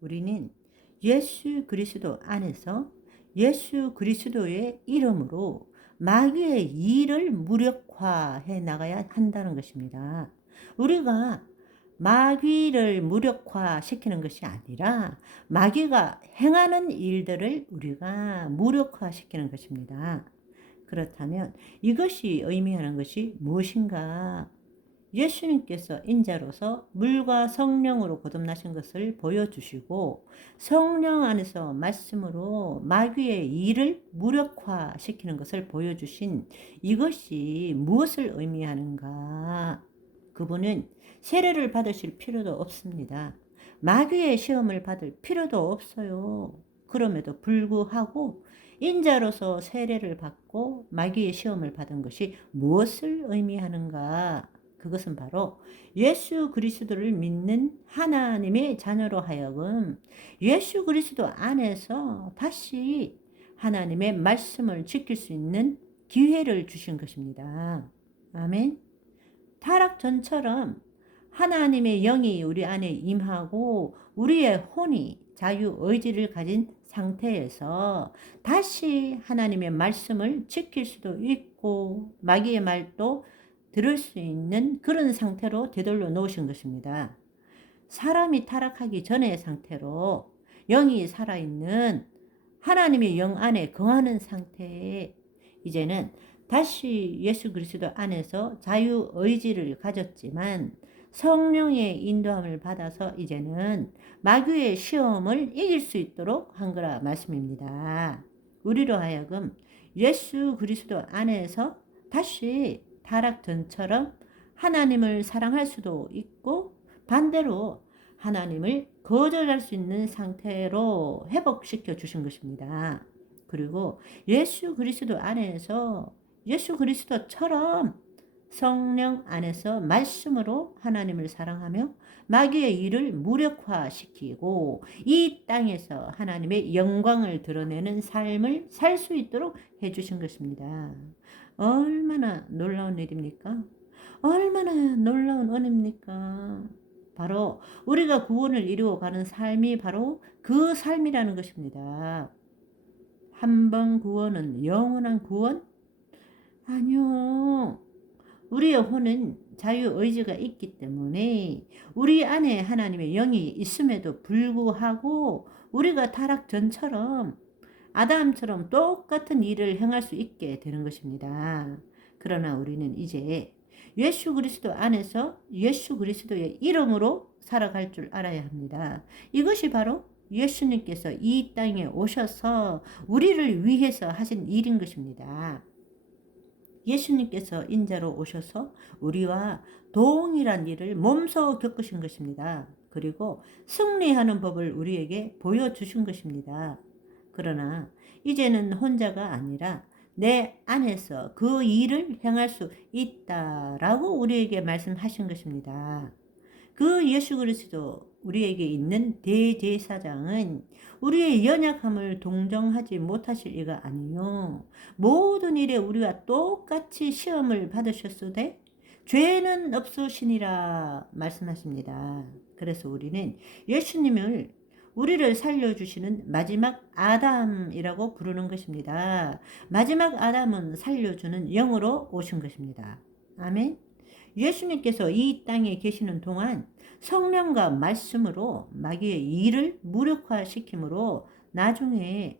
우리는 예수 그리스도 안에서 예수 그리스도의 이름으로 마귀의 일을 무력화해 나가야 한다는 것입니다. 우리가 마귀를 무력화시키는 것이 아니라 마귀가 행하는 일들을 우리가 무력화시키는 것입니다. 그렇다면 이것이 의미하는 것이 무엇인가? 예수님께서 인자로서 물과 성령으로 거듭나신 것을 보여주시고 성령 안에서 말씀으로 마귀의 일을 무력화시키는 것을 보여주신 이것이 무엇을 의미하는가? 그분은 세례를 받으실 필요도 없습니다. 마귀의 시험을 받을 필요도 없어요. 그럼에도 불구하고 인자로서 세례를 받고 마귀의 시험을 받은 것이 무엇을 의미하는가? 그것은 바로 예수 그리스도를 믿는 하나님의 자녀로 하여금 예수 그리스도 안에서 다시 하나님의 말씀을 지킬 수 있는 기회를 주신 것입니다. 아멘. 타락 전처럼 하나님의 영이 우리 안에 임하고 우리의 혼이 자유의지를 가진 상태에서 다시 하나님의 말씀을 지킬 수도 있고 마귀의 말도 들을 수 있는 그런 상태로 되돌려 놓으신 것입니다. 사람이 타락하기 전의 상태로 영이 살아있는 하나님의 영 안에 거하는 상태에 이제는 다시 예수 그리스도 안에서 자유의지를 가졌지만 성령의 인도함을 받아서 이제는 마귀의 시험을 이길 수 있도록 한 거라 말씀입니다. 우리로 하여금 예수 그리스도 안에서 다시 타락 전처럼 하나님을 사랑할 수도 있고 반대로 하나님을 거절할 수 있는 상태로 회복시켜 주신 것입니다. 그리고 예수 그리스도 안에서 예수 그리스도처럼 성령 안에서 말씀으로 하나님을 사랑하며 마귀의 일을 무력화시키고 이 땅에서 하나님의 영광을 드러내는 삶을 살 수 있도록 해주신 것입니다. 얼마나 놀라운 일입니까? 얼마나 놀라운 은혜입니까? 바로 우리가 구원을 이루어 가는 삶이 바로 그 삶이라는 것입니다. 한 번 구원은 영원한 구원? 아니요. 우리의 혼은 자유의지가 있기 때문에 우리 안에 하나님의 영이 있음에도 불구하고 우리가 타락 전처럼 아담처럼 똑같은 일을 행할 수 있게 되는 것입니다. 그러나 우리는 이제 예수 그리스도 안에서 예수 그리스도의 이름으로 살아갈 줄 알아야 합니다. 이것이 바로 예수님께서 이 땅에 오셔서 우리를 위해서 하신 일인 것입니다. 예수님께서 인자로 오셔서 우리와 동일한 일을 몸소 겪으신 것입니다. 그리고 승리하는 법을 우리에게 보여주신 것입니다. 그러나 이제는 혼자가 아니라 내 안에서 그 일을 행할 수 있다라고 우리에게 말씀하신 것입니다. 그 예수 그리스도 우리에게 있는 대제사장은 우리의 연약함을 동정하지 못하실 이가 아니요 모든 일에 우리와 똑같이 시험을 받으셨으되 죄는 없으시니라 말씀하십니다. 그래서 우리는 예수님을 우리를 살려주시는 마지막 아담이라고 부르는 것입니다. 마지막 아담은 살려주는 영으로 오신 것입니다. 아멘. 예수님께서 이 땅에 계시는 동안 성령과 말씀으로 마귀의 일을 무력화시키므로 나중에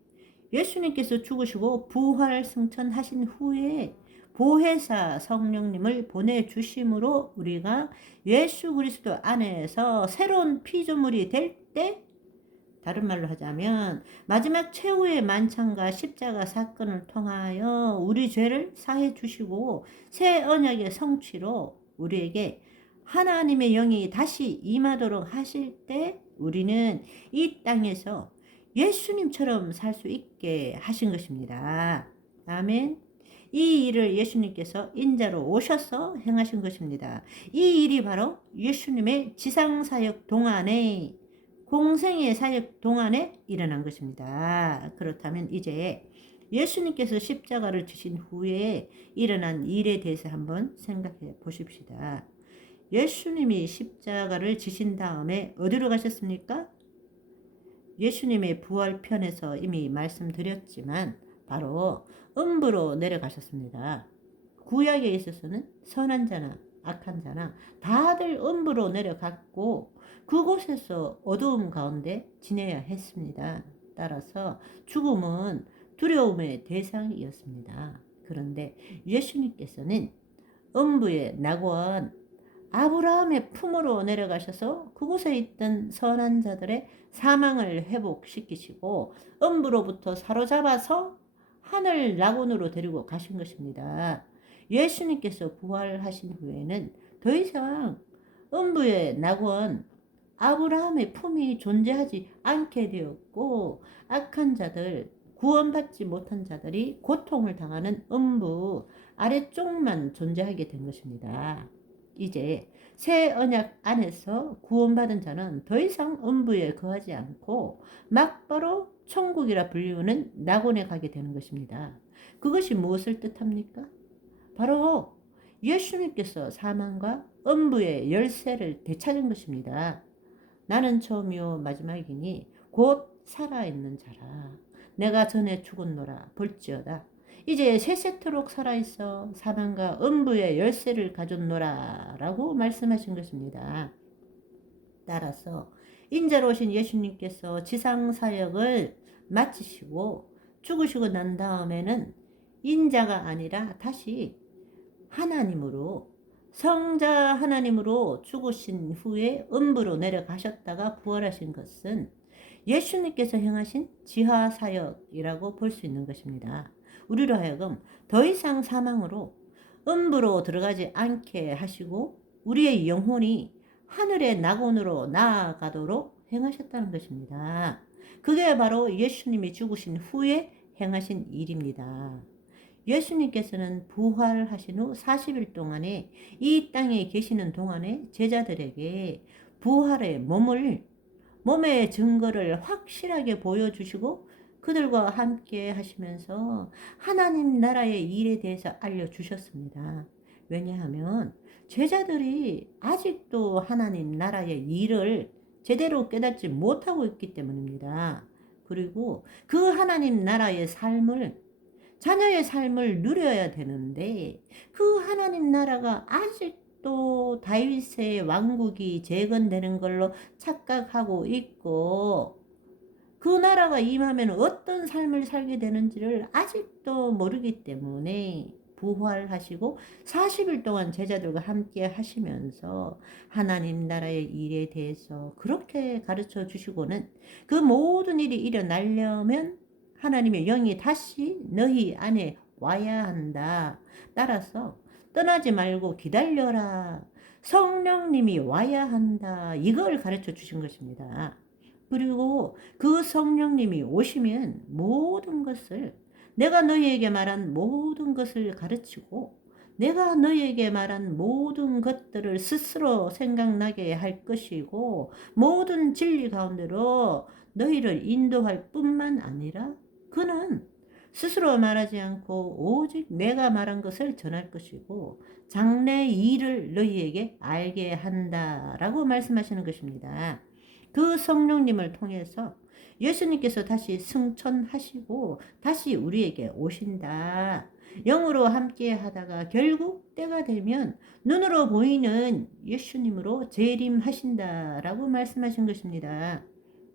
예수님께서 죽으시고 부활 승천하신 후에 보혜사 성령님을 보내주심으로 우리가 예수 그리스도 안에서 새로운 피조물이 될 때, 다른 말로 하자면 마지막 최후의 만찬과 십자가 사건을 통하여 우리 죄를 사해 주시고 새 언약의 성취로 우리에게 하나님의 영이 다시 임하도록 하실 때 우리는 이 땅에서 예수님처럼 살 수 있게 하신 것입니다. 아멘. 이 일을 예수님께서 인자로 오셔서 행하신 것입니다. 이 일이 바로 예수님의 지상사역 동안에 공생의 사역 동안에 일어난 것입니다. 그렇다면 이제 예수님께서 십자가를 지신 후에 일어난 일에 대해서 한번 생각해 보십시다. 예수님이 십자가를 지신 다음에 어디로 가셨습니까? 예수님의 부활편에서 이미 말씀드렸지만 바로 음부로 내려가셨습니다. 구약에 있어서는 선한 자나 악한 자나 다들 음부로 내려갔고 그곳에서 어두움 가운데 지내야 했습니다. 따라서 죽음은 두려움의 대상이었습니다. 그런데 예수님께서는 음부의 낙원 아브라함의 품으로 내려가셔서 그곳에 있던 선한 자들의 사망을 회복시키시고 음부로부터 사로잡아서 하늘 낙원으로 데리고 가신 것입니다. 예수님께서 부활하신 후에는 더 이상 음부의 낙원 아브라함의 품이 존재하지 않게 되었고 악한 자들, 구원받지 못한 자들이 고통을 당하는 음부 아래쪽만 존재하게 된 것입니다. 이제 새 언약 안에서 구원받은 자는 더 이상 음부에 거하지 않고 막바로 천국이라 불리우는 낙원에 가게 되는 것입니다. 그것이 무엇을 뜻합니까? 바로 예수님께서 사망과 음부의 열쇠를 되찾은 것입니다. 나는 처음이요 마지막이니 곧 살아있는 자라. 내가 전에 죽었노라 볼지어다. 이제 세세토록 살아있어 사망과 음부의 열쇠를 가졌노라 라고 말씀하신 것입니다. 따라서 인자로 오신 예수님께서 지상사역을 마치시고 죽으시고 난 다음에는 인자가 아니라 다시 하나님으로 성자 하나님으로 죽으신 후에 음부로 내려가셨다가 부활하신 것은 예수님께서 행하신 지하사역이라고 볼 수 있는 것입니다. 우리로 하여금 더 이상 사망으로 음부로 들어가지 않게 하시고 우리의 영혼이 하늘의 낙원으로 나아가도록 행하셨다는 것입니다. 그게 바로 예수님이 죽으신 후에 행하신 일입니다. 예수님께서는 부활하신 후 40일 동안에 이 땅에 계시는 동안에 제자들에게 부활의 몸의 증거를 확실하게 보여주시고 그들과 함께 하시면서 하나님 나라의 일에 대해서 알려주셨습니다. 왜냐하면 제자들이 아직도 하나님 나라의 일을 제대로 깨닫지 못하고 있기 때문입니다. 그리고 그 하나님 나라의 삶을 자녀의 삶을 누려야 되는데 그 하나님 나라가 아직도 다윗의 왕국이 재건되는 걸로 착각하고 있고 그 나라가 임하면 어떤 삶을 살게 되는지를 아직도 모르기 때문에 부활하시고 40일 동안 제자들과 함께 하시면서 하나님 나라의 일에 대해서 그렇게 가르쳐 주시고는 그 모든 일이 일어나려면 하나님의 영이 다시 너희 안에 와야 한다. 따라서 떠나지 말고 기다려라. 성령님이 와야 한다. 이걸 가르쳐 주신 것입니다. 그리고 그 성령님이 오시면 모든 것을 내가 너희에게 말한 모든 것을 가르치고 내가 너희에게 말한 모든 것들을 스스로 생각나게 할 것이고 모든 진리 가운데로 너희를 인도할 뿐만 아니라 그는 스스로 말하지 않고 오직 내가 말한 것을 전할 것이고 장래 일을 너희에게 알게 한다라고 말씀하시는 것입니다. 그 성령님을 통해서 예수님께서 다시 승천하시고 다시 우리에게 오신다. 영으로 함께 하다가 결국 때가 되면 눈으로 보이는 예수님으로 재림하신다라고 말씀하신 것입니다.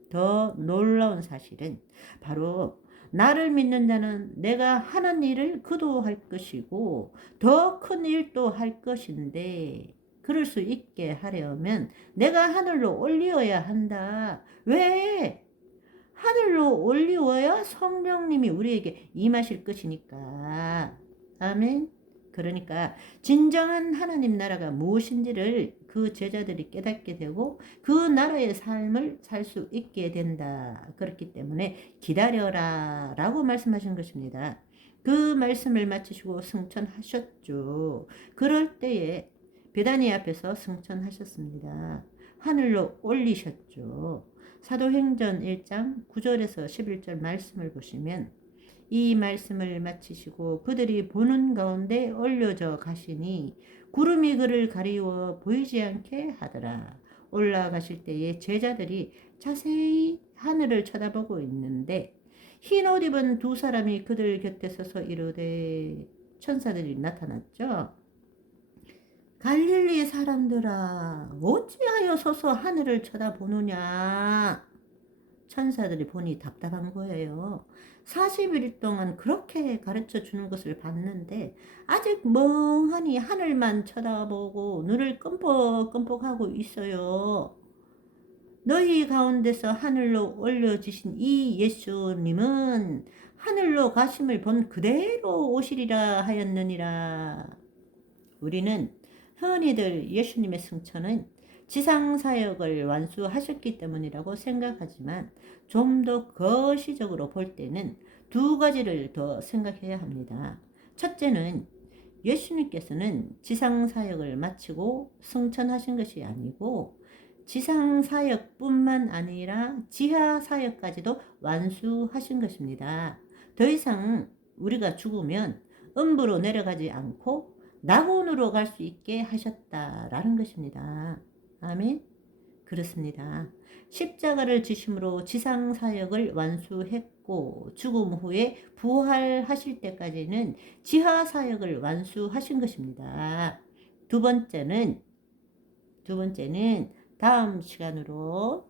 더 놀라운 사실은 바로 나를 믿는 자는 내가 하는 일을 그도 할 것이고 더 큰 일도 할 것인데 그럴 수 있게 하려면 내가 하늘로 올리어야 한다. 왜? 하늘로 올리어야 성령님이 우리에게 임하실 것이니까. 아멘. 그러니까 진정한 하나님 나라가 무엇인지를 그 제자들이 깨닫게 되고 그 나라의 삶을 살 수 있게 된다. 그렇기 때문에 기다려라 라고 말씀하신 것입니다. 그 말씀을 마치시고 승천하셨죠. 그럴 때에 베다니 앞에서 승천하셨습니다. 하늘로 올리셨죠. 사도행전 1장 9절에서 11절 말씀을 보시면 이 말씀을 마치시고 그들이 보는 가운데 올려져 가시니 구름이 그를 가리워 보이지 않게 하더라. 올라가실 때에 제자들이 자세히 하늘을 쳐다보고 있는데 흰 옷 입은 두 사람이 그들 곁에 서서 이르되 천사들이 나타났죠. 갈릴리 사람들아 어찌하여 서서 하늘을 쳐다보느냐. 천사들이 보니 답답한 거예요. 40일 동안 그렇게 가르쳐 주는 것을 봤는데 아직 멍하니 하늘만 쳐다보고 눈을 끔뻑끔뻑하고 있어요. 너희 가운데서 하늘로 올려지신 이 예수님은 하늘로 가심을 본 그대로 오시리라 하였느니라. 우리는 흔히들 예수님의 승천은 지상사역을 완수하셨기 때문이라고 생각하지만 좀 더 거시적으로 볼 때는 두 가지를 더 생각해야 합니다. 첫째는 예수님께서는 지상사역을 마치고 승천하신 것이 아니고 지상사역뿐만 아니라 지하사역까지도 완수하신 것입니다. 더 이상 우리가 죽으면 음부로 내려가지 않고 낙원으로 갈 수 있게 하셨다라는 것입니다. 아멘. 그렇습니다. 십자가를 지심으로 지상사역을 완수했고 죽음 후에 부활하실 때까지는 지하사역을 완수하신 것입니다. 두 번째는 다음 시간으로